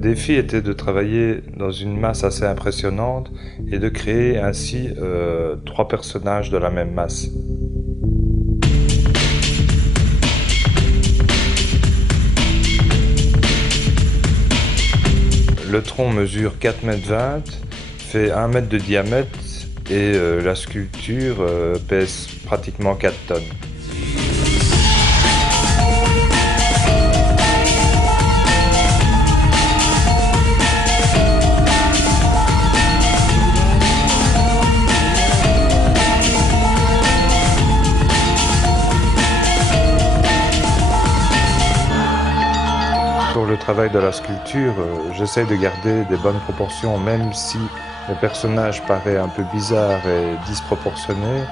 défi était de travailler dans une masse assez impressionnante et de créer ainsi 3 personnages de la même masse. Le tronc mesure 4,20 m, fait 1 m de diamètre et la sculpture pèse pratiquement 4 tonnes. Pour le travail de la sculpture, j'essaie de garder des bonnes proportions, même si le personnage paraît un peu bizarre et disproportionné.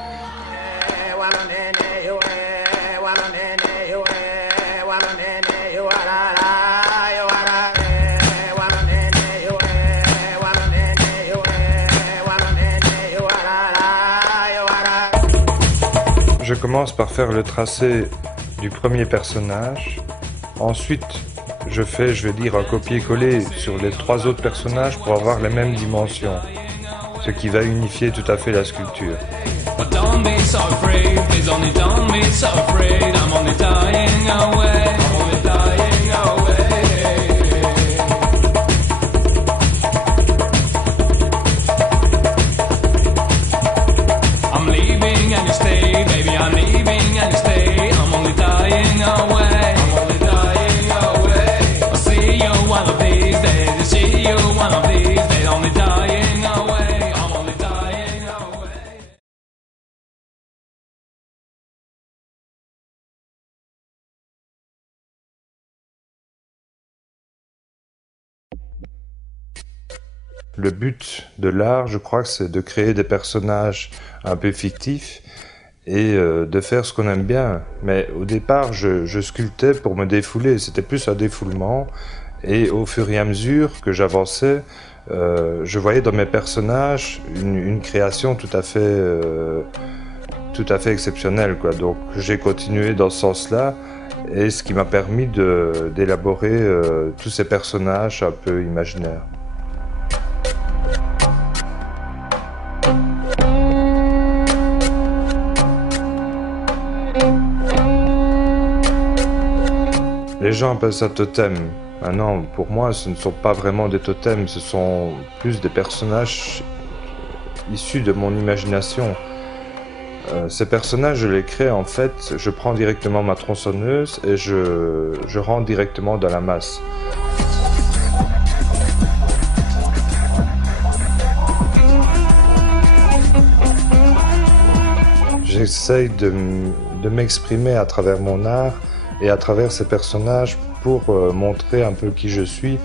Je commence par faire le tracé du premier personnage. Ensuite, je vais dire, un copier-coller sur les 3 autres personnages pour avoir les mêmes dimensions, ce qui va unifier tout à fait la sculpture. Le but de l'art, je crois que c'est de créer des personnages un peu fictifs et de faire ce qu'on aime bien. Mais au départ, je sculptais pour me défouler, c'était plus un défoulement. Et au fur et à mesure que j'avançais, je voyais dans mes personnages une création tout à fait exceptionnelle, quoi. Donc j'ai continué dans ce sens-là, et ce qui m'a permis d'élaborer tous ces personnages un peu imaginaires. Les gens appellent ça totem. Maintenant, pour moi, ce ne sont pas vraiment des totems, ce sont plus des personnages issus de mon imagination. Ces personnages, je les crée en fait, je prends directement ma tronçonneuse et je rentre directement dans la masse. J'essaye de m'exprimer à travers mon art et à travers ces personnages pour montrer un peu qui je suis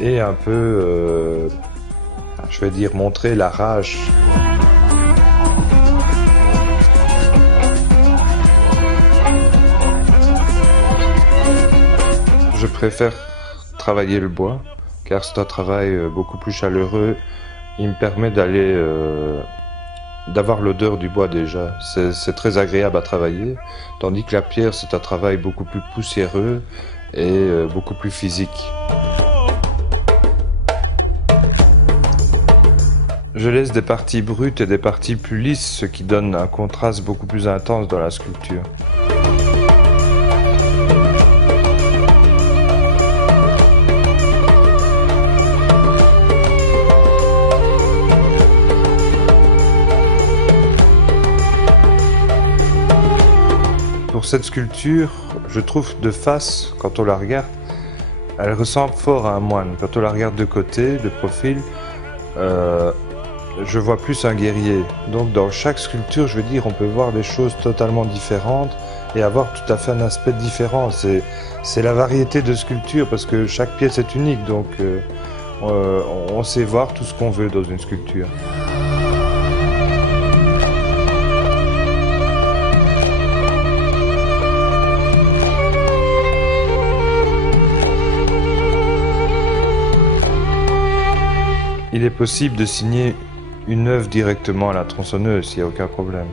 et un peu, je vais dire, montrer la rage. Je préfère travailler le bois car c'est un travail beaucoup plus chaleureux. Il me permet d'avoir l'odeur du bois déjà, c'est très agréable à travailler, tandis que la pierre c'est un travail beaucoup plus poussiéreux et beaucoup plus physique. Je laisse des parties brutes et des parties plus lisses, ce qui donne un contraste beaucoup plus intense dans la sculpture. Pour cette sculpture, je trouve de face, quand on la regarde, elle ressemble fort à un moine. Quand on la regarde de côté, de profil, je vois plus un guerrier. Donc dans chaque sculpture, je veux dire, on peut voir des choses totalement différentes et avoir tout à fait un aspect différent. C'est la variété de sculpture parce que chaque pièce est unique, donc on sait voir tout ce qu'on veut dans une sculpture. Il est possible de signer une œuvre directement à la tronçonneuse, il n'y a aucun problème.